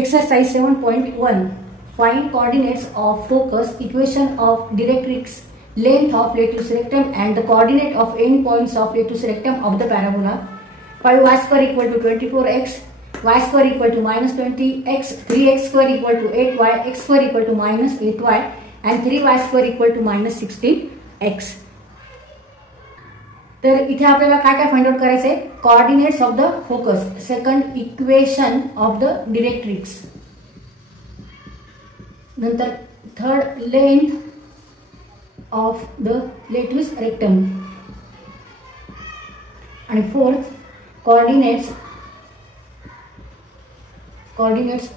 Exercise 7.1. Find coordinates of focus, equation of directrix, length of latus rectum and the coordinate of end points of latus rectum of the parabola. 5y square equal to 24x, y square equal to minus 20x, 3x square equal to 8y, x square equal to minus 8y and 3y square equal to minus 16x. तर इथे आपल्याला काय काय find out करायचे? Coordinates of the focus, second equation of the directrix, नंतर third length of the latus rectum आणि fourth coordinates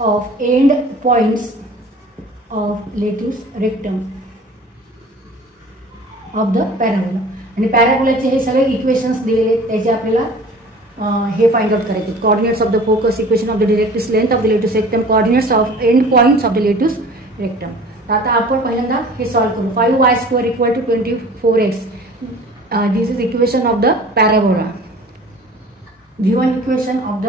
of end points of latus rectum of the parabola. आणि पॅराबोलाचे हे सगळे इक्वेशन्स दिलेले आहेत, त्याचे आपल्याला हे फाइंड आउट करायचे. Coordinates of the focus, equation of the directrix, length of the latus rectum, coordinates of end points of the latus rectum. तर आता आपण पहिल्यांदा हे सॉल्व करू. 5y square equal to 24x. This is equation of the parabola. Given equation of the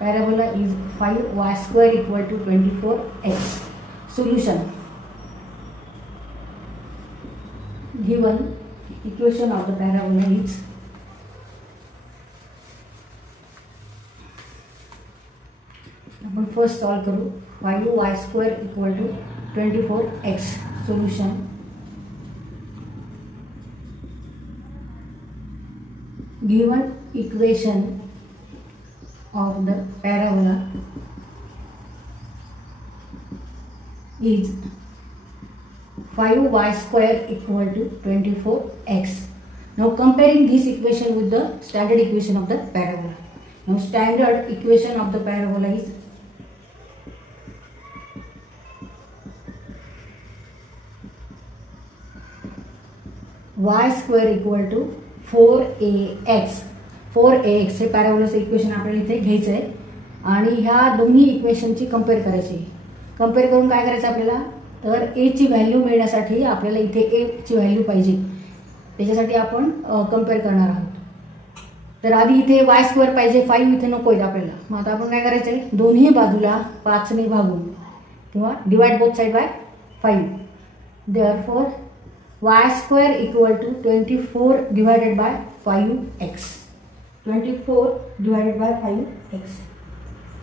parabola is 5y square equal to 24x. Solution. Given equation of the parabola is अपन first solve करू. 5y square equal to 24x. Solution. Given equation of the parabola is 5y square equal to 24x. Now comparing this equation with the standard equation of the parabola. Now standard equation of the parabola is y square equal to 4ax. 4ax हे पॅराबोलाचं equation आपल्याला इथे घ्यायचं आहे आणि ह्या दोन्ही इक्वेशनची कंपेअर करायची. कंपेअर करून काय करायचं आपल्याला? तर ए ची व्हॅल्यू मिळण्यासाठी आपल्याला इथे ए ची व्हॅल्यू पाहिजे, त्याच्यासाठी आपण कंपेअर करणार आहोत. तर आधी इथे y स्क्वेअर पाहिजे, 5 इथे नको आहे आपल्याला. मग आता आपण काय करायचंय? दोन्ही बाजूला 5 ने भागून किंवा divide both side by 5. Therefore y square equal to 24 divided by 5x. 24 divided by 5x.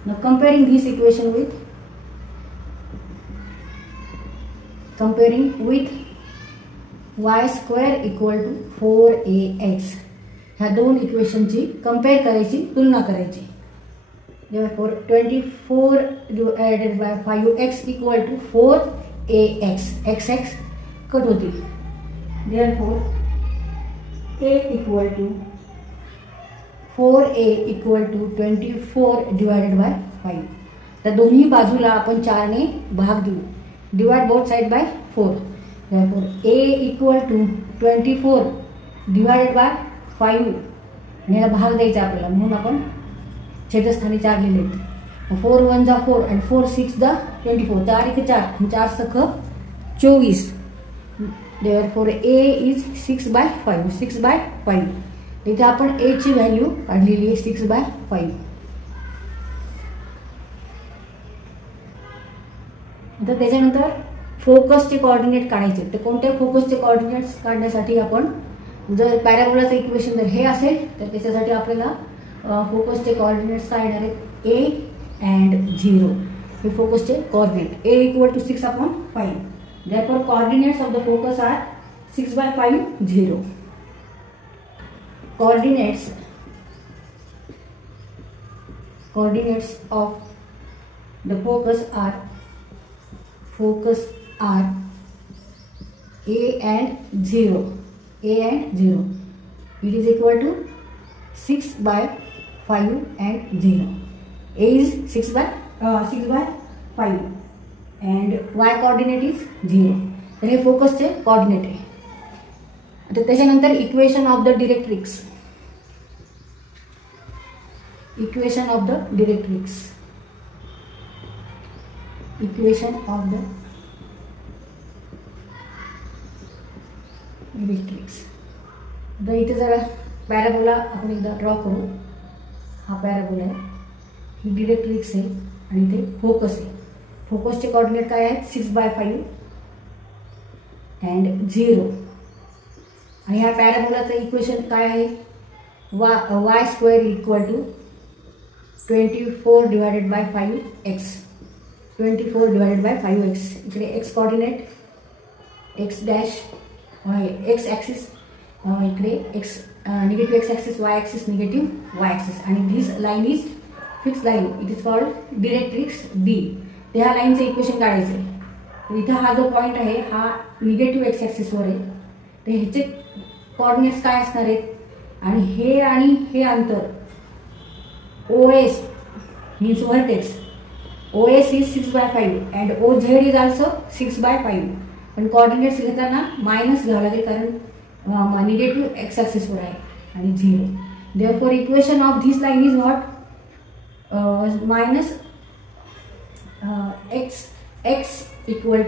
Now comparing this equation with y square equal to 4ax. ह्या दोन इक्वेशनची कंपेअर करायची, तुलना करायची. Therefore 24 divided by 5x equal to 4ax. x cut होती. Therefore a equal to 4a equal to 24 divided by 5. तर दोन्ही बाजूला आपण 4 ने भाग देऊ. Divide both side by 4. Therefore, a equal to 24 divided by 5. आणि याला भाग द्यायचा आपल्याला, म्हणून आपण छेदस्थानी 4 लिहिले. 4 1 जा 4 and 4 6 जा 24. 4 1 4 4 सख 24. Therefore, a is 6 by 5. 6 by 5. इथे आपण a ची व्हॅल्यू काढलेली आहे 6 by 5. तर त्याच्यानंतर फोकसचे कोऑर्डिनेट काढायचे. तर कोणत्या फोकसचे कोऑर्डिनेट्स काढण्यासाठी आपण जर पॅराबोलाचं इक्वेशन जर हे असेल तर त्याच्यासाठी आपल्याला फोकसचे कोऑर्डिनेट्स काय येणार आहेत? a and 0. हे फोकसचे coordinate. a equal to 6 upon 5. Therefore coordinates of the focus are 6 by 5 0. Coordinates of the focus are a and 0. a and 0. It is equal to 6 by 5 and 0. a is 6 by 5 and y coordinate is 0. तर हे फोकसचे कोऑर्डिनेट आहे. आता त्याच्यानंतर equation of the directrix. Equation of the directrix. Equation of the directrix. तर इथे जरा पॅराबोला आपण एकदा ड्रॉ करू. हा पॅराबोला आहे, ही डिरेक्ट्रिक्स आहे आणि इथे फोकस आहे. फोकसचे कोऑर्डिनेट काय आहेत 6/5 अँड 0. आणि ह्या पॅराबोलाचं इक्वेशन काय आहे y square equal to 24/5x. 24/5x. इकडे x coordinate x dash x axis, इकडे x negative x axis, y axis negative y axis. आणि this line is fix line, it is called directrix D. ते ह्या लाईनचं इक्वेशन काढायचं आहे. इथं हा जो पॉईंट आहे हा निगेटिव्ह x ॲक्सिसवर आहे. तर ह्याचे कोऑर्डिनेट्स काय असणार आहेत आणि हे अंतर OS means vertex. OS is 6/5 and OZ is also 6/5. पण कोऑर्डिनेट्स घेताना मायनस घ्यावं लागेल कारण निगेटिव्ह x ॲक्सिसवर आहे आणि 0. Therefore equation of this line is what minus x equal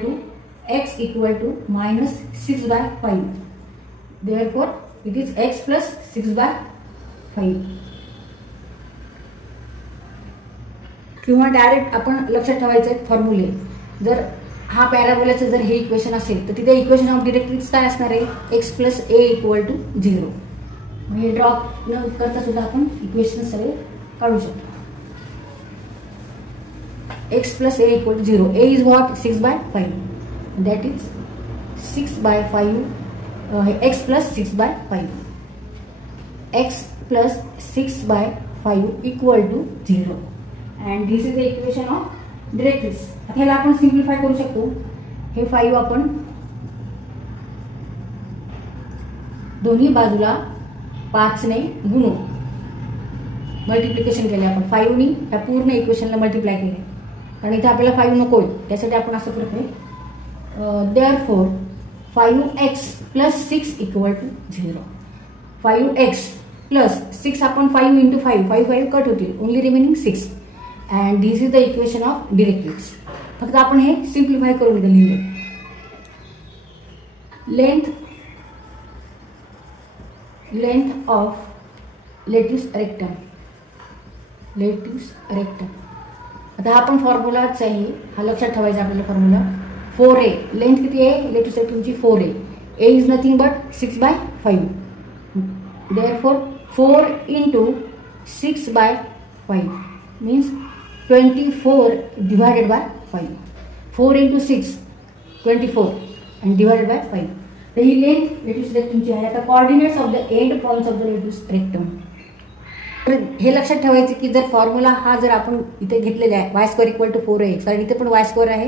to minus 6/5. Therefore it is x plus 6/5. किंवा डायरेक्ट आपण लक्षात ठेवायचं फॉर्म्युले. जर हा पॅराबोलाचं जर हे इक्वेशन असेल तर तिथे इक्वेशन ऑफ डिरेक्ट्रिक्स काय असणार आहे x plus a equal to 0. म्हणजे ड्रॉप न करता सुद्धा आपण इक्वेशन सगळे काढू शकतो. x plus a equal to 0. a is what 6/5. That is 6/5 x plus 6/5. x plus 6/5 equal to 0. And this is the equation of directrix. ह्याला आपण सिम्प्लिफाय करू शकतो. हे 5 आपण दोन्ही बाजूला 5 ने गुणू मल्टिप्लिकेशन केले. आपण 5 नी ह्या पूर्ण इक्वेशनला मल्टिप्लाय केले कारण इथे आपल्याला 5 नकोय त्यासाठी आपण असं करतोय. Therefore 5x plus 6 equal to 0. 5x plus 6 आपण 5 इंटू 5 कट होतील. Only remaining 6. And this is the equation of directrix. फक्त आपण हे सिम्प्लिफाय करून लिहिले. Length of latus rectum. आता हा आपण फॉर्म्युलाच आहे, हा लक्षात ठेवायचा आपल्याला फॉर्म्युला. 4a लेंथ किती आहे लेटिस रेक्टमची 4a. a is nothing but 6/5. Therefore 4 into 6/5 means 24 divided by 5. 4 into 6 24 and divided by 5. तर ही लेंथ लेटिस रेक्टमची आहे. आता coordinates of the end points of the latus rectum. तर हे लक्षात ठेवायचं की जर फॉर्म्युला हा जर आपण इथे घेतलेला आहे y square equal to 4ax आणि इथे पण y स्क्वेअर आहे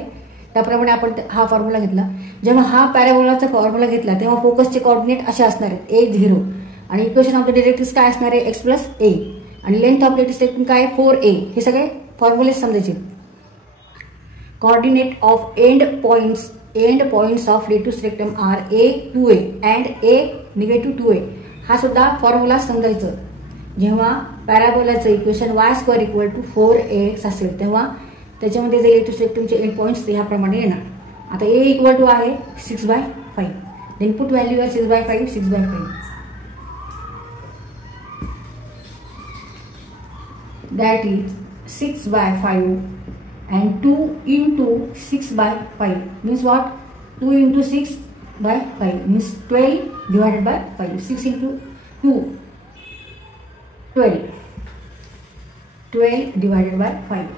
त्याप्रमाणे आपण हा फॉर्म्युला घेतला. जेव्हा हा पॅराबोलाचा फॉर्म्युला घेतला तेव्हा फोकसचे कोऑर्डिनेट असे असणार आहेत a 0 आणि इक्वेशन ऑफ द डिरेक्ट्रिक्स काय असणार आहे x प्लस a आणि लेंथ ऑफ लेटिस रेक्टम काय 4a. हे सगळे फॉर्म्युले समजायचे. Coordinate of end points of latus rectum are a 2a and a negative 2a. हा सुद्धा फॉर्म्युला समजायचं. जेव्हा पॅराबोलाचं equation y square equal to 4ax असेल तेव्हा त्याच्यामध्ये जे लेटिस रेक्टमचे एंड पॉइंट्स ते ह्याप्रमाणे येणार. आता a इक्वल टू आहे 6/5. देन पुट व्हॅल्यू आहे 6/5. That is 6/5 and 2 into 6/5 means what? 2 into 6/5 means 12 divided by 5. 6 into 2 12. 12 divided by 5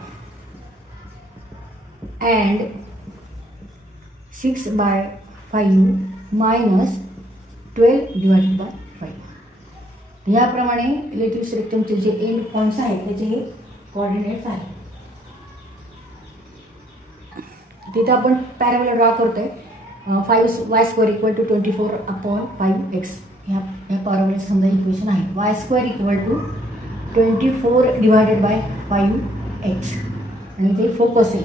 and 6/5 minus 12 divided by 5. याप्रमाणे लेटिस रेक्टमचे जे एंड पॉइंट्स आहेत त्याचे हे कोऑर्डिनेट्स आहेत. तिथे आपण पॅराबोला ड्रॉ करतोय. 5y square equal to 24/5x ह्या पॅराबोलाचं समजा इक्वेशन आहे. y square equal to 24 divided by 5x आणि ते फोकस आहे.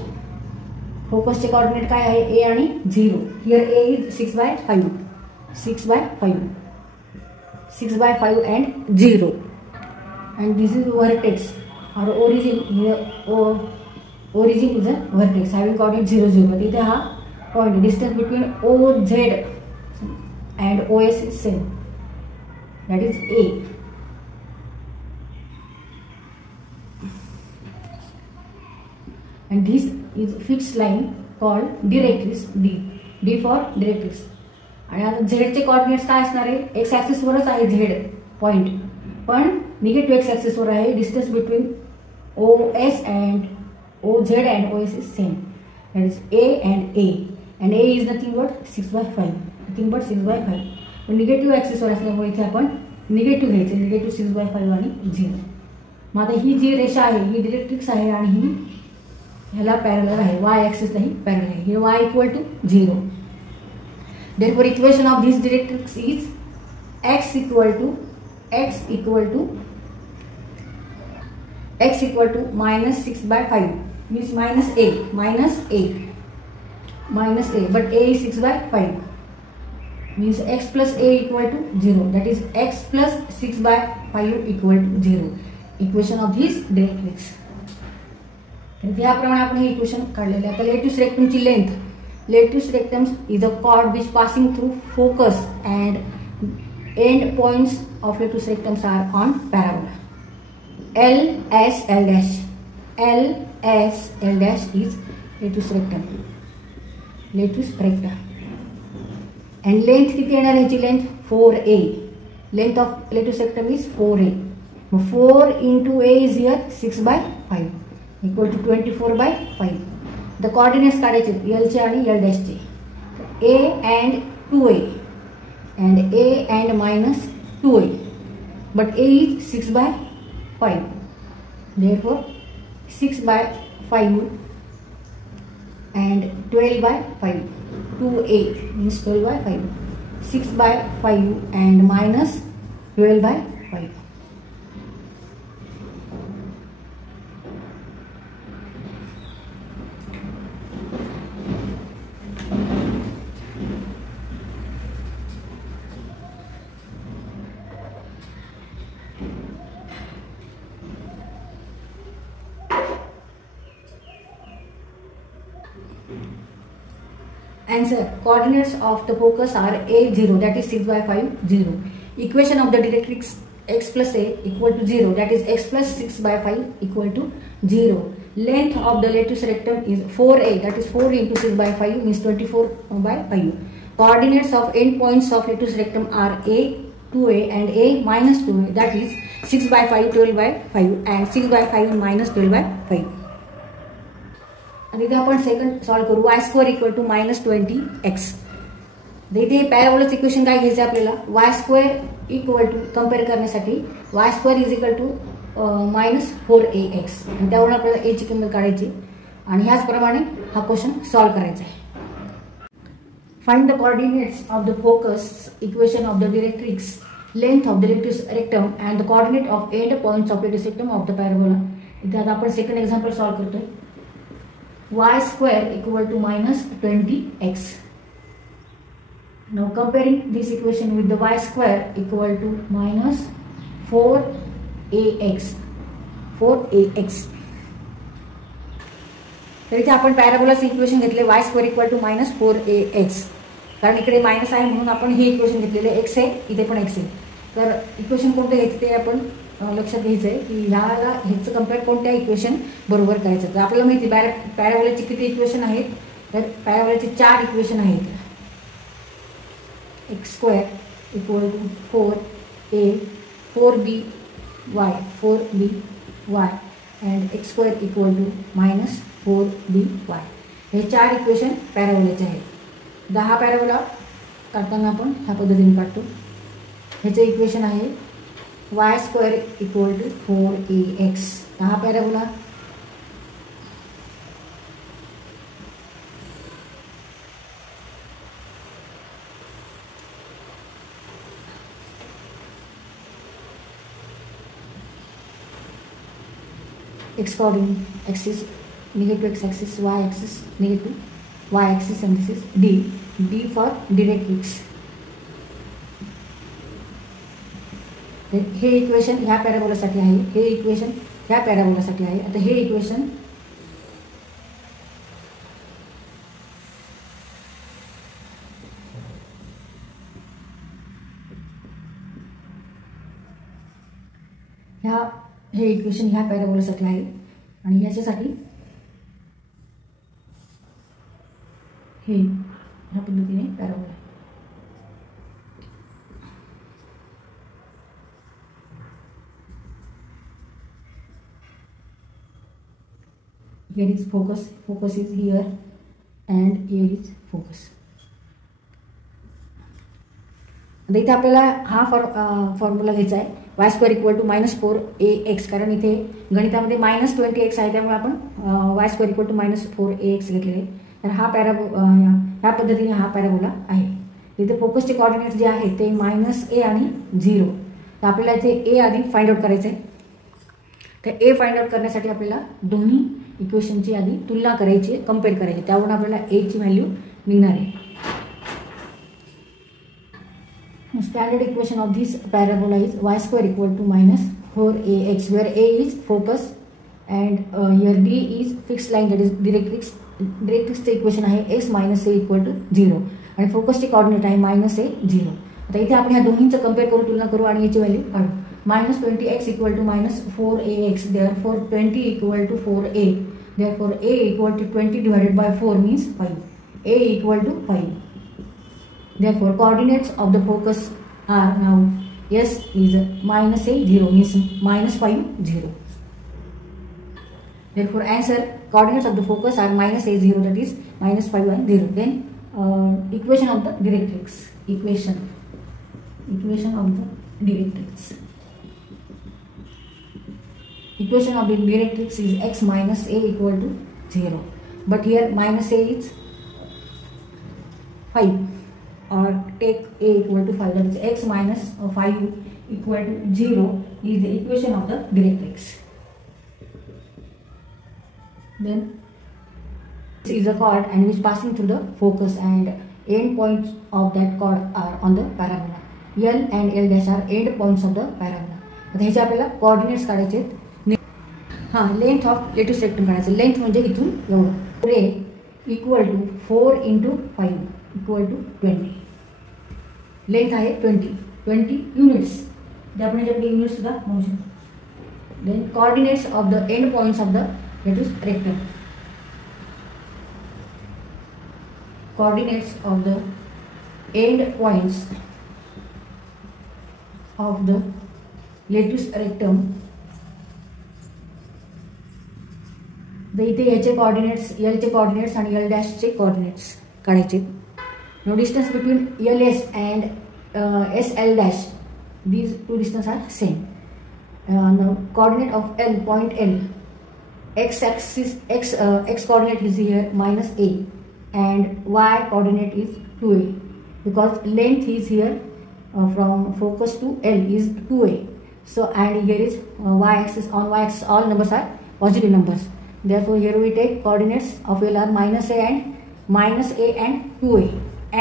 फोकसचे कोऑर्डिनेट काय आहे a आणि 0. हिअर a इज 6/5 and 0 and this is vertex or origin. Here origin is a vertex having coordinate 0 0. तिथे हा point distance between OZ and OS is same, that is A. and this is fixed line called directrix D for directrix. आणि आता झेड चे कोऑर्डिनेट्स काय असणार आहे, x axis वरच आहे झेड पॉइंट, पण निगेटिव्ह एक्स ऍक्सिस वर आहे. Distance between OS and OZ and OS is same, that is A and A is nothing but 6/5, nothing but 6/5. पण निगेटिव्ह ऍक्सिस वर असल्यामुळे इथे आपण निगेटिव्ह घ्यायचे, निगेटिव्ह 6/5 आणि 0. मग आता ही जी रेषा आहे ही डिरेक्ट्रिक्स आहे आणि ही ह्याला पॅरलल आहे, वाय ऍक्सिसलाही पॅरलल आहे. हे y = 0. Therefore equation of this directrix is x equal to -6/5, means minus a, but a is 6/5, means x plus a equal to 0, that is x plus 6/5 equal to 0. Equation of this directrix. याप्रमाणे आपण हे इक्वेशन काढलेले आहे. आता latus रेक्टमची length, latus rectum is a chord which passing through focus and end points of latus rectums are on parabola. LS L dash is लेट्यूस रेक्टम, and length किती येणार ह्याची length 4a. Length of latus rectum is 4a. 4 into a is here 6/5 equal to 24/5. The coordinates काढायचे L चे आणि L dash चे. A and 2a and a and minus 2a, but a is 6/5. Therefore 6/5 and 12/5. 2a means 12/5. 6/5 and minus 12/5. Answer. Coordinates of the focus are A0, that is 6/5, 0. Equation of the directrix x plus a equal to 0, that is x plus 6/5 equal to 0. Length of the latus rectum is 4a, that is 4 into 6/5 means 24/5. Coordinates of end points of latus rectum are a, 2a and a minus 2a, that is 6/5, 12/5 and 6/5 minus 12/5. आणि इथे आपण second solve करू. y² equal to -20x. इथे पॅराबोलाचं इक्वेशन काय घ्यायचं आपल्याला, y² equal to compare करण्यासाठी y² is equal to -4ax, आणि त्यावरून आपल्याला a ची किंमत काढायची आणि ह्याचप्रमाणे हा क्वेश्चन सॉल्व करायचा आहे. Find the coordinates of the focus, equation of the directrix, length of the latus rectum and the coordinate of end points of latus rectum of the parabola. इथे आता आपण सेकंड एक्झाम्पल सॉल्व करतोय. y² equal to -20x. Now comparing this equation with the y² equal to -4ax. तर इथे आपण पॅराबोलाचं इक्वेशन घेतले y² equal to -4ax, कारण इकडे मायनस आहे म्हणून आपण हे इक्वेशन घेतलेले, x आहे इथे पण x आहे. तर इक्वेशन कोणतं घ्यायचं ते आपण लक्षात घ्यायचं आहे की ह्याला ह्याचं कम्पेअर कोणत्या इक्वेशन बरोबर करायचं. तर आपल्याला माहिती पॅराबोलाचे किती इक्वेशन आहेत, तर पॅराबोलाचे 4 इक्वेशन आहेत. x² equal to 4a 4by and x² equal to -4by. हे 4 इक्वेशन पॅराबोलाचे आहेत. 10 पॅराबोला काढताना आपण ह्या पद्धतीने काढतो. ह्याचं इक्वेशन आहे y² equal to 4ax. 10 parabola. x coordinate axis, negative x axis, y axis, negative y axis, and this is D for directrix. हे इक्वेशन ह्या पॅराबोलासाठी आहे, हे इक्वेशन ह्या पॅराबोलासाठी आहे. आता हे इक्वेशन ह्या पॅराबोलासाठी आहे आणि ह्याच्यासाठी हे ह्या पद्धतीने parabola. Here is focus is here and here is focus. आता इथे आपल्याला हा फॉर्म्युला घ्यायचा आहे y square equal to -4ax, कारण इथे गणितामध्ये -20x आहे त्यामुळे आपण y square equal to -4ax घेतलेले. तर हा ह्या पद्धतीने हा पॅराबोला आहे. इथे फोकसचे कोऑर्डिनेट्स जे आहेत ते -a आणि 0. तर आपल्याला इथे a आधी फाइंड आउट करायचं आहे. तर a फाइंड आउट करण्यासाठी आपल्याला दोन्ही इक्वेशनची आधी तुलना करायची, कम्पेअर करायची, त्यावरून आपल्याला a ची व्हॅल्यू निघणार आहे. Standard equation of this parabola is y square equal to -4ax, where a is focus and here d is fixed line, that is directrix. Directrix चे इक्वेशन आहे x - a इक्वल टू 0 आणि फोकसचे कोऑर्डिनेट आहे -a 0. आता इथे आपण ह्या दोन्हींचं कम्पेअर करू, तुलना करू आणि याची व्हॅल्यू काढू. -20x equal to -4ax, therefore 20 equal to 4a, therefore a equal to 20 divided by 4 means 5. a equal to 5. Therefore, coordinates of the focus are now s is -a 0 means -5 0. Therefore, answer coordinates of the focus are -a 0, that is -5 and 0. Then equation of the directrix. Equation of the directrix. Equation of the directrix is x minus a equal to 0. But here minus a is 5. Or take a equal to 5, that is x minus 5 equal to 0 is the equation of the directrix. Then this is a chord and which passing through the focus, and end points of that chord are on the parabola. L and L dash are end points of the parabola. आता ह्याचे आपल्याला कोऑर्डिनेट्स काढायचे आहेत. हां, length of latus rectum काढायचं. Length म्हणजे इथून एवढं. रे equal to 4 × 5 equal to 20. Length आहे 20 युनिट्स. जे आपण याच्याकडे युनिट्स सुद्धा म्हणू शकतो. Then coordinates of the end points of the latus rectum. Coordinates of the end points of the latus rectum. इथे याचे कोऑर्डिनेट्स, एल चे कोऑर्डिनेट्स आणि एल डॅश चे कोऑर्डिनेट्स काढायचे. Now distance between LS and SL dash, these two distance are same. Now coordinate of L, point L, x axis, x coordinate is here -a and y coordinate is 2a, because length is here from focus to L is 2a. So and here is y axis. On y axis all numbers are positive numbers. Therefore here we take coordinates of L are -a and 2a.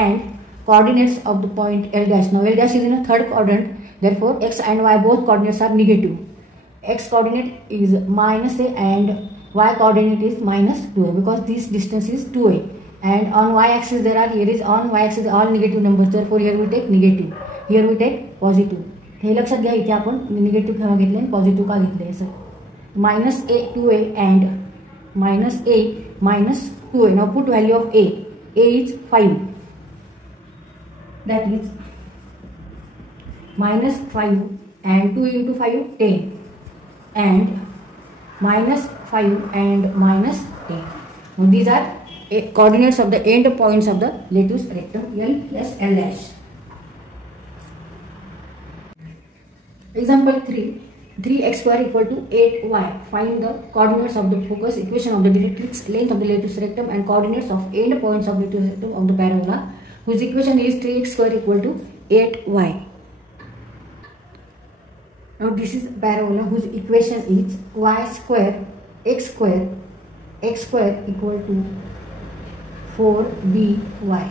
And coordinates of the point L dash. Now L dash is in a third quadrant, therefore x and y both coordinates are negative. X coordinate is -a and y coordinate is -2a, because this distance is 2a. And on y axis here is on y axis all negative numbers, therefore here we take negative, here we take positive. हे लक्षात घ्या, इथे आपण निगेटिव्ह केव्हा घेतले आणि पॉझिटिव्ह का घेतले असं. -a 2a and -a -2a. Now put value of a. A is 5. That is -5 and 2 × 5 10 and -5 and -10. Now these are coordinates of the end points of the latus rectum L, S, L dash. Example 3. 3x square equal to 8y. Find the coordinates of the focus, equation of the directrix, length of the latus rectum and coordinates of end points of latus rectum of the parabola, whose equation is 3x square equal to 8y. Now this is parabola whose equation is y square x square equal to 4by.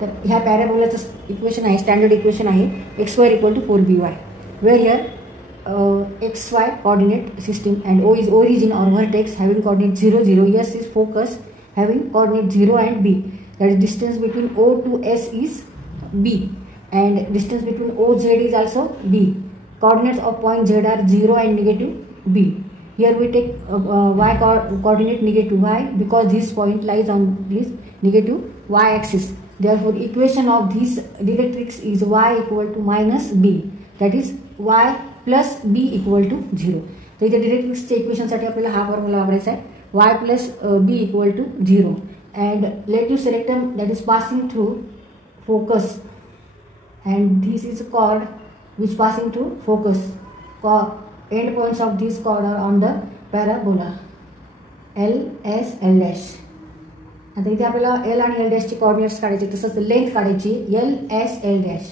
तर ह्या पॅराबोलाचं equation आहे, standard equation आहे x square equal to 4by, where here xy coordinate system and O is origin or vertex having coordinate 0 0. S is focus having coordinate 0 and b. That is distance between O to S is b and distance between OZ is also b. Coordinates of point Z are 0 and -b. Here we take y coordinate negative. Why? Because this point lies on this negative y axis. Therefore, equation of this directrix is y equal to minus b. That is y plus b equal to 0. तर इथे डिरेक्ट्रिक्सच्या इक्वेशनसाठी आपल्याला हा फॉर्म्युला वापरायचा आहे, y plus b equal to 0. And lattice rectum that is passing through focus, and this is chord which passing through focus. End points of this chord are on the parabola L, S, L dash. आता इथे आपल्याला L आणि L dash चे coordinates काढायचे, तसंच लेंथ काढायची L, S, L dash.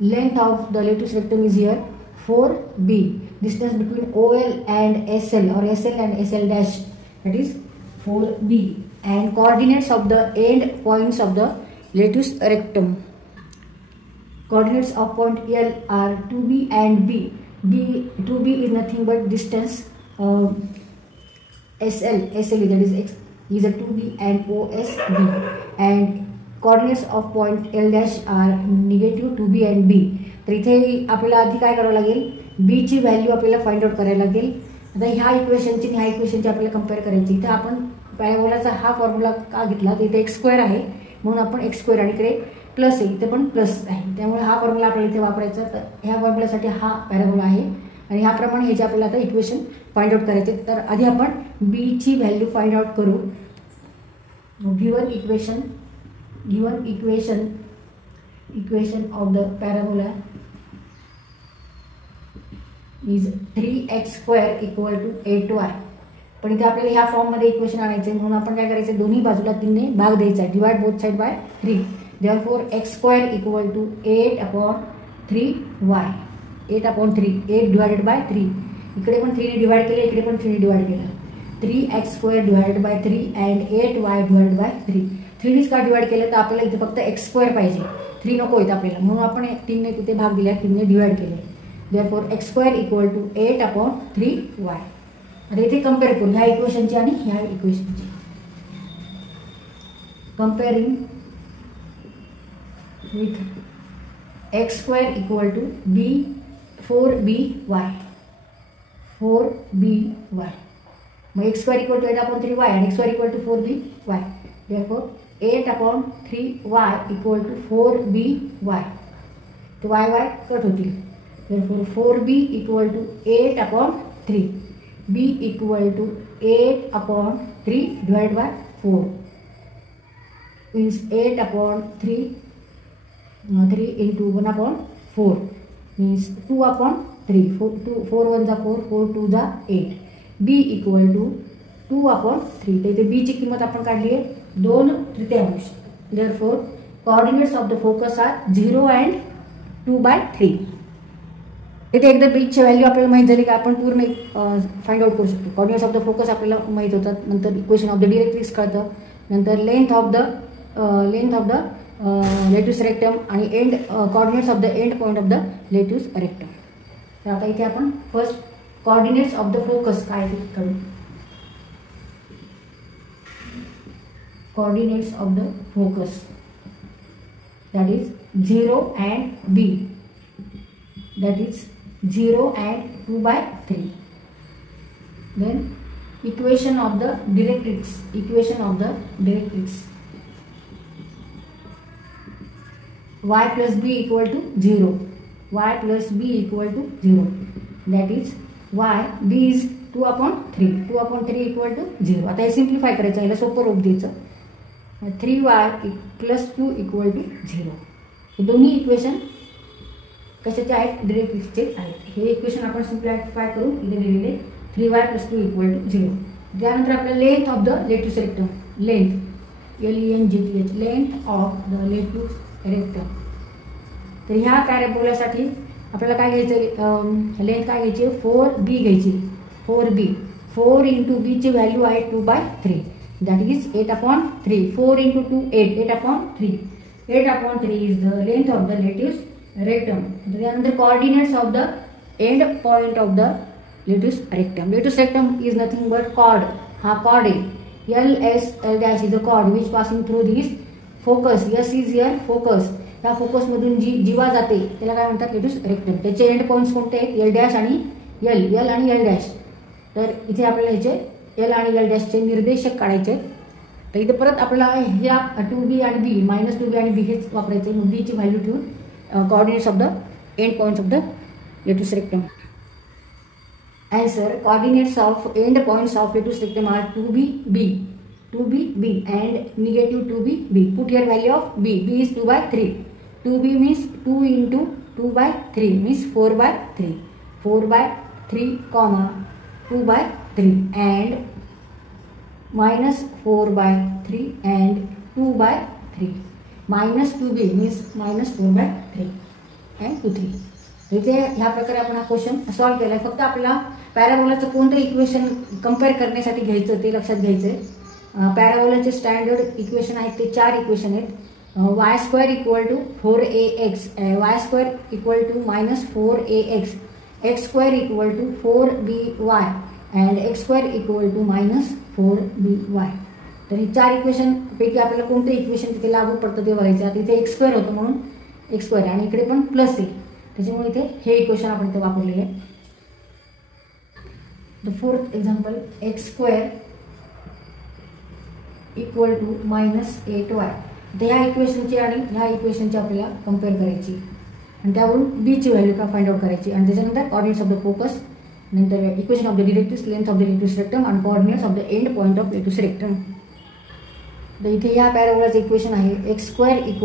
Length of the lattice rectum is here 4b. Distance between OL and SL or SL and SL dash, that is 4b. And coordinates of the end points of the lattice rectum. Coordinates of point L are 2b and b. 2b is nothing but distance SL that is x is a 2b and OS b. And coordinates of point L dash are negative 2b and b. तर इथे आपल्याला आधी काय करावं लागेल, b ची व्हॅल्यू आपल्याला find out करायला लागेल. आता ह्या इक्वेशनची ह्या इक्वेशनची आपल्याला कंपेअर करायची. इथे आपण पॅराबोलाचा हा फॉर्म्युला का घेतला, तर इथे x² आहे म्हणून आपण x² आणि इकडे प्लस आहे, इथे पण प्लस आहे, त्यामुळे हा फॉर्म्युला आपल्याला इथे वापरायचा. तर ह्या फॉर्म्युलासाठी हा पॅराबोला आहे आणि ह्याप्रमाणे ह्याचे आपल्याला आता इक्वेशन फाइंड आउट करायचे. तर आधी आपण b ची व्हॅल्यू फाइंड आउट करू. Given equation of the parabola is 3x² equal to 8y. पण इथे आपल्याला ह्या फॉर्ममध्ये इक्वेशन आणायचे म्हणून आपण काय करायचं, दोन्ही बाजूला 3 ने भाग द्यायचा, divide both side bye 3. Therefore x² equal to 8/3y. 8/3, 8 divided by 3. इकडे पण 3 ने डिवाइड केलं, इकडे पण 3 ने डिवाइड केलं. 3x² divided by 3 and 8y divided by 3. 3 ने का डिवाइड केलं तर आपल्याला इथे फक्त x² पाहिजे, 3 नको येत आपल्याला, म्हणून आपण 3 ने तिथे भाग दिला, 3 ने डिवाइड केले. Therefore x² equal to 8/3y. आता इथे कंपेअर करू ह्या इक्वेशनची आणि ह्या इक्वेशनची. Comparing with x² equal to 4by. 4by. मग x² equal to 8/3y आणि x² equal to 4by. Therefore 8/3y equal to 4by. तो y कट होतील. Therefore 4b equal to 8/3. b equal to 8/3 divided by 4 means 8/3. 3 into 1/4 means 2/3. 4 1 जा 4, 4 2 जा 8. b equal to 2/3. तर इथे b ची किंमत आपण काढली आहे 2/3. Therefore coordinates of the focus are 0 and 2/3. इथे एकदा बीची व्हॅल्यू आपल्याला माहित झाली की आपण पूर्ण फाइंड आउट करू शकतो. कॉर्डिनेट्स ऑफ द फोकस आपल्याला माहित होतात, नंतर इक्वेशन ऑफ द डिरेक्ट्रिक्स कळतं, नंतर length of the latus rectum आणि end coordinates of the end point of the latus rectum. तर आता इथे आपण first coordinates of the focus काय ते करू. Coordinates of the focus that is 0 and b, that is 0 and 2/3. Then equation of the directrix, y plus b equal to 0. y plus b equal to 0. That is y b is 2/3. 2/3 equal to 0. आता हे सिम्प्लिफाय करायचं, याला सोपं रूप द्यायचं. 3y plus 2 equal to 0. हे दोन्ही इक्वेशन कशाचे आहेत, डिरेक्ट्रिक्सचे आहेत. हे इक्वेशन आपण सिम्प्लिफाय करू, इथे लिहिलेले 3y plus 2 equal to 0. त्यानंतर आपल्याला length of the latus rectum, length LENGTH, length of the latus rectum. तर ह्या पॅराबोलासाठी आपल्याला काय घ्यायचं, लेंथ काय घ्यायची, 4b घ्यायची. 4b 4 into b ची व्हॅल्यू आहे 2/3. That is 8/3. 4 into 2 8. 8/3. 8/3 is the length of the lattice rectum. त्यानंतर coordinates of the end point of the lattice rectum. Lattice rectum is nothing but chord. हा chord आहे. LS L dash is a chord which passing through this focus. S is here focus. या फोकस मधून जी जीवा जाते त्याला काय म्हणतात, lattice rectum. त्याचे एंड पॉइंट्स कोणते आहेत, L dash आणि L आणि L dash. तर इथे आपल्याला ह्याचे एल आणि एल डॅशचे निर्देशक काढायचे आहेत. तर इथे परत आपल्याला ह्या 2b आणि b -2b आणि b हेच वापरायचे. मग b ची व्हॅल्यू ठेवून coordinates of the and points of the latus rectum. Answer: coordinates of end points of letus rectum are 2b, b, 2b, b and negative 2b, b. Put here value of b. b is 2 by 3. 2b means 2 into 2 by 3 means 4 by 3. 4 by 3 comma 2 by 3 and minus 4 by 3 and 2 by 3. Minus 2b means minus 4 by 3 and 2, 3. इथे ह्या प्रकारे आपण हा question solve केला आहे. फक्त आपल्याला पॅराबोलाचं कोणतं इक्वेशन कंपेअर करण्यासाठी घ्यायचं ते लक्षात घ्यायचं आहे. पॅराबोलाचे स्टँडर्ड इक्वेशन आहेत ते 4 इक्वेशन आहेत. y² = 4ax, y² = -4ax, x² = 4by and x² = -4by. तर ही 4 इक्वेशन पैकी आपल्याला कोणतं इक्वेशन तिथे लागू पडतं ते बघायचं. आता इथे x² होतं म्हणून x² आणि इकडे पण प्लस आहे, त्याच्यामुळे इथे हे इक्वेशन आपण इथे वापरलेले आहे. द फोर्थ एक्झाम्पल, x² = -8y. तर ह्या इक्वेशनची आणि ह्या इक्वेशनची आपल्याला कम्पेअर करायची आणि त्यावरून b ची व्हॅल्यू का फाइंड आउट करायची आणि त्याच्यानंतर कोऑर्डिनेट्स ऑफ द फोकस, नंतर equation of the directrix, length of the latus rectum आणि coordinates of the end point of latus rectum. तर इथे या पॅराबोलाचं इक्वेशन आहे x² =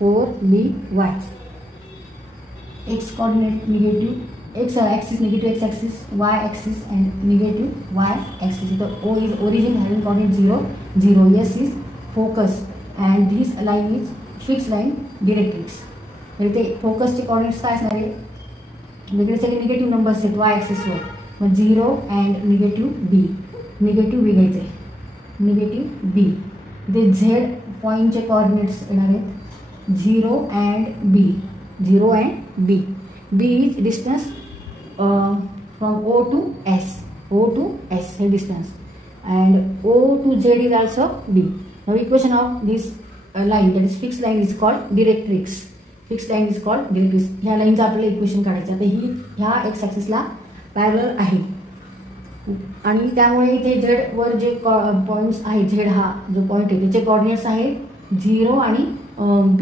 -4by. x coordinate negative, x axis negative x axis, y axis and negative y axis. So O is origin having coordinate 0, 0. S is focus and this line is fixed line directrix. तर इथे फोकसचे कोऑर्डिनेट्स काय असणार आहे, वेगळे सगळे negative numbers आहेत y ॲक्सिसवर. मग 0 and negative b, negative b घ्यायचं आहे, निगेटिव्ह b. इथे z पॉईंटचे कोऑर्डिनेट्स येणार आहेत 0 and b, 0 and b. b is distance from O to S, O to S is distance and O to Z is also b. Now equation of this line, that is fixed line, is called directrix. Fixed line is called directrix. ह्या लाईनचं आपल्याला इक्वेशन काढायचं. आता ही ह्या एक्स ॲक्सिसला पॅरलल आहे आणि त्यामुळे इथे Z वर जे पॉईंट्स आहेत, Z हा जो पॉईंट आहे त्याचे कोऑर्डिनेट्स आहेत 0 आणि b.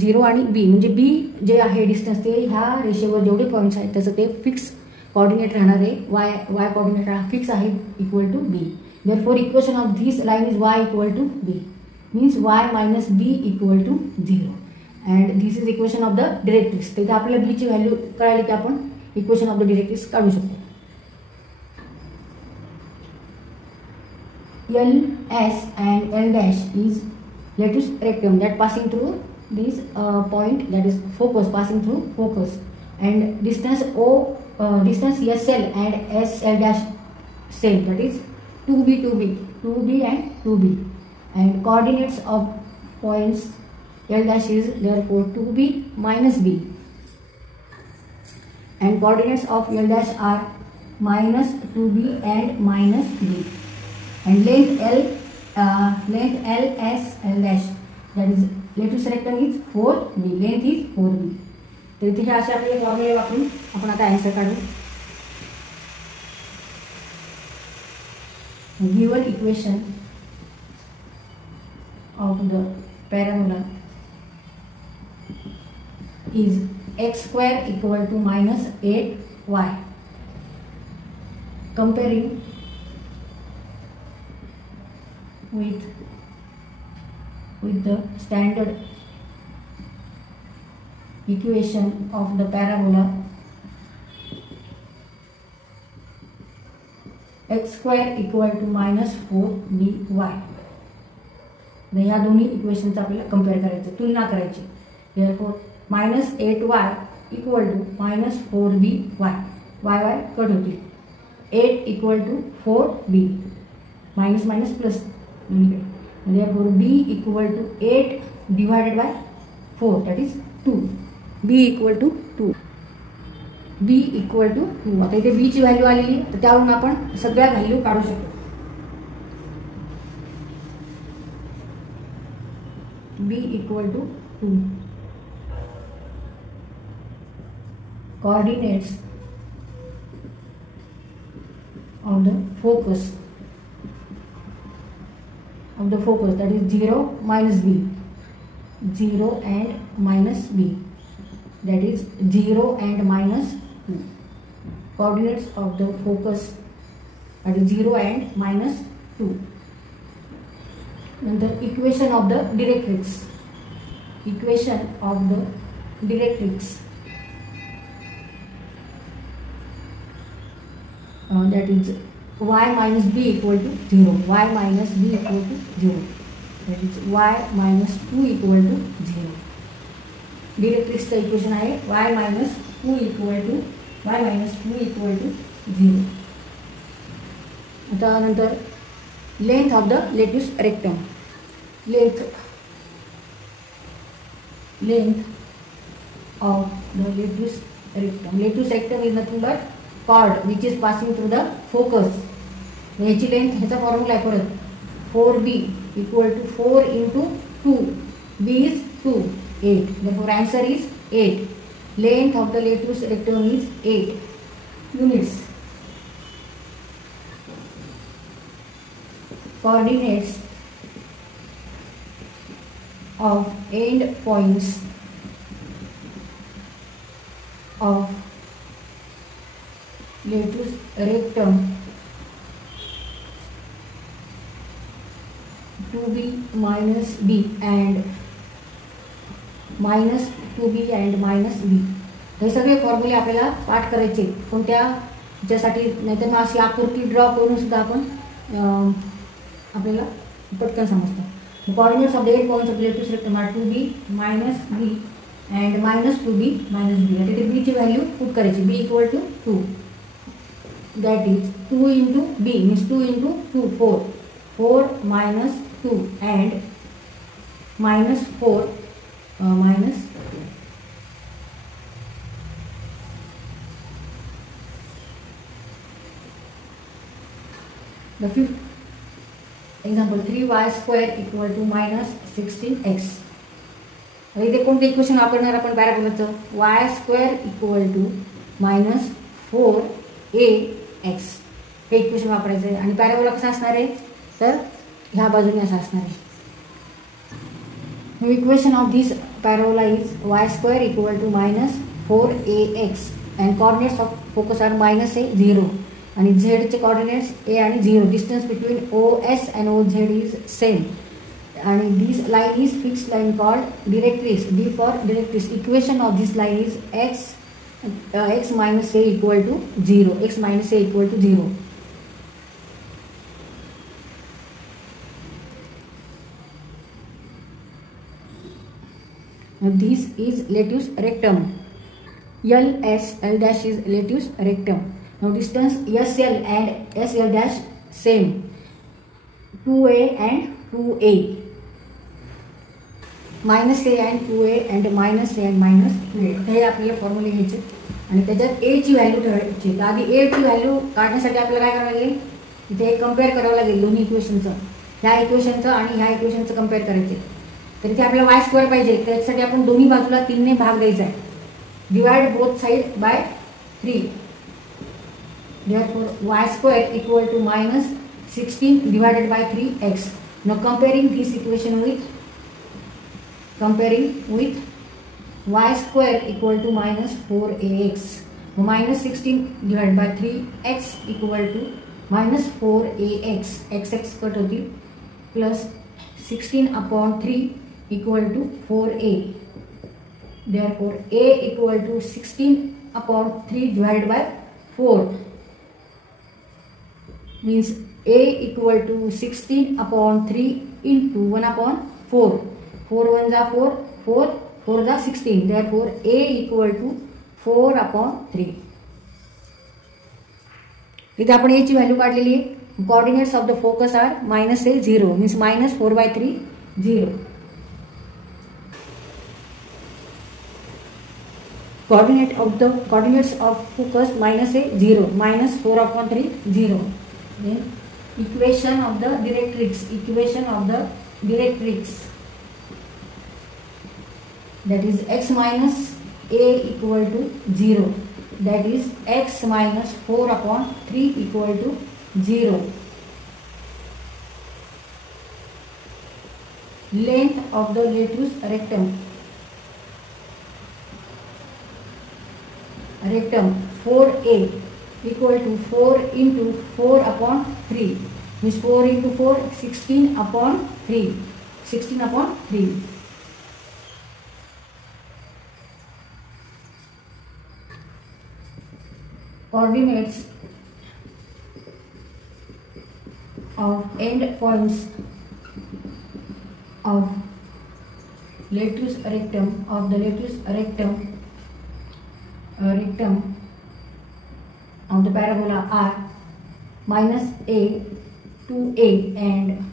0 आणि b म्हणजे b जे आहे डिस्टन्स ते ह्या रेषेवर जेवढे पॉईंट्स आहेत त्याचं ते फिक्स कोऑर्डिनेट राहणार आहे. y कोऑर्डिनेट हा फिक्स आहे equal to b. Therefore equation of this line is y = b, means y - b = 0 and this is equation of the directrix. तर इथे आपल्याला b ची व्हॅल्यू कळाली की आपण इक्वेशन ऑफ द डिरेक्ट्रिक्स काढू शकतो. LS and L' is letus rectum that passing through this point, that is focus, passing through focus, and distance O, distance SL and SL' same, that is 2b, 2b, 2b and 2b, and coordinates of points L' is therefore 2b minus b, and coordinates of L' are minus 2b and minus b, and length L, length LS L', that is lettuce rectum is 4b, length is 4b. तर इथे असे आपले फॉर्म्युले वापरून आपण आता आन्सर काढू. Given equation of the parabola is x² = -8y. Comparing with the standard equation of the parabola, x² = -4by. ह्या दोन्ही इक्वेशनचं आपल्याला कम्पेअर करायचं, तुलना करायची. therefore -8y = -4by, y cut होतील. 8 = 4b, मायनस मायनस प्लस दोन्हीकडे. therefore b = 8 divided by 4, that is 2. b = 2. b = 2. आता इथे b ची व्हॅल्यू आलेली तर त्यावरून आपण सगळ्या व्हॅल्यू काढू शकतो. b = 2. coordinates of the focus that is 0 minus b, 0 and minus b, that is 0 and minus 2. Coordinates of the focus that is 0 and minus 2. And the equation of the directrix. That is y minus b equal to 0. Y minus b equal to 0. That is y minus 2 equal to 0. Directrix चा इक्वेशन आहे y minus 2 equal to 0. आता नंतर length of the latus rectum. Length of the latus rectum. Latus rectum is nothing but chord which is passing through the focus. ह्याची लेंथ, ह्याचा फॉर्म्युला आहे परत 4b equal to 4 into 2. b is 2, 8. Therefore answer is 8. Length of the latus rectum is 8 units. Coordinates of end points of latus rectum 2b minus b and minus 2b and minus b. हे सगळे फॉर्म्युले आपल्याला पाठ करायचे कोणत्या ज्यासाठी, नाहीतर मग अशी आकृती ड्रॉ करून सुद्धा आपण आपल्याला पटकन समजतं. Coordinates of the end points of latus rectum are 2b minus b and minus 2b minus b. आता ते b ची व्हॅल्यू पुट करायची. b equal to 2, that is 2 into b means 2 into 2 4, 4 minus 2 and minus 4 minus 2. The fifth example, 3y square equal to minus 16x. इथे कोणते equation वापरणार आपण पॅराबोलाचं? y square equal to minus 4ax हे इक्वेशन वापरायचं आहे. आणि पॅराबोला कसं असणार आहे तर ह्या बाजूने असं असणार आहे. Equation of this parabola is y square equal to minus 4ax and coordinates of focus are minus a 0 आणि z चे coordinates a आणि 0. Distance between OS and OZ is same. And this line is fixed line called directrix. D for directrix. Equation of this line is x minus a equal to 0. X minus a equal to 0. Now this is latus rectum. L dash is latus rectum. Now distance SL and SL dash same. 2a and 2a. minus a and 2a and minus a and minus 2a. हे आपल्याला फॉर्म्युले घ्यायचे आणि त्याच्यात a ची व्हॅल्यू ठरवायची. तर आधी a ची व्हॅल्यू काढण्यासाठी आपल्याला काय करावं लागेल, इथे कंपेअर करावं लागेल दोन्ही इक्वेशनचं. ह्या इक्वेशनचं आणि ह्या इक्वेशनचं कंपेअर करायचे. तर इथे आपल्याला y स्क्वेअर पाहिजे. त्याच्यासाठी आपण दोन्ही बाजूला 3 ने भाग द्यायचा आहे. Divide both side bye 3. Therefore y square equal to minus 16 divided by 3x. Now comparing this equation with y square equal to minus 4ax. Minus 16 divided by 3x equal to minus 4ax. x cut होती plus 16 upon 3 equal to 4a. Therefore a equal to 16 upon 3 divided by 4 means a equal to 16 upon 3 into 1 upon 4. 4 1 जा 4, 4 4 जा 16. Therefore a equal to 4 upon 3. इथे आपण a ची value काढलेली आहे. Coordinates of the focus are minus a 0 means minus 4 by 3 0. Coordinates of focus minus a 0 minus 4 upon 3 0. Then equation of the directrix that is x minus a equal to 0, that is x minus 4 upon 3 equal to 0. Length of the latrus rectum 4a equal to 4 into 4 upon 3, means 4 into 4 16 upon 3, 16 upon 3. Coordinates of end points of latrus rectum of the parabola are minus a to a and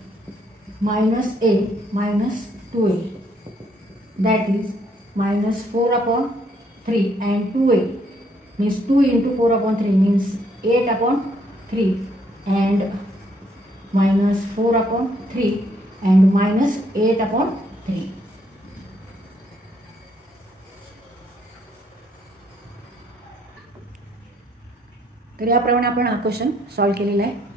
minus a minus 2a, that is minus 4 upon 3 and 2a, means 2 into 4 upon 3 means 8 upon 3 and minus 4 upon 3 and minus 8 upon 3. तर याप्रमाणे आपण हा question solve केलेला आहे.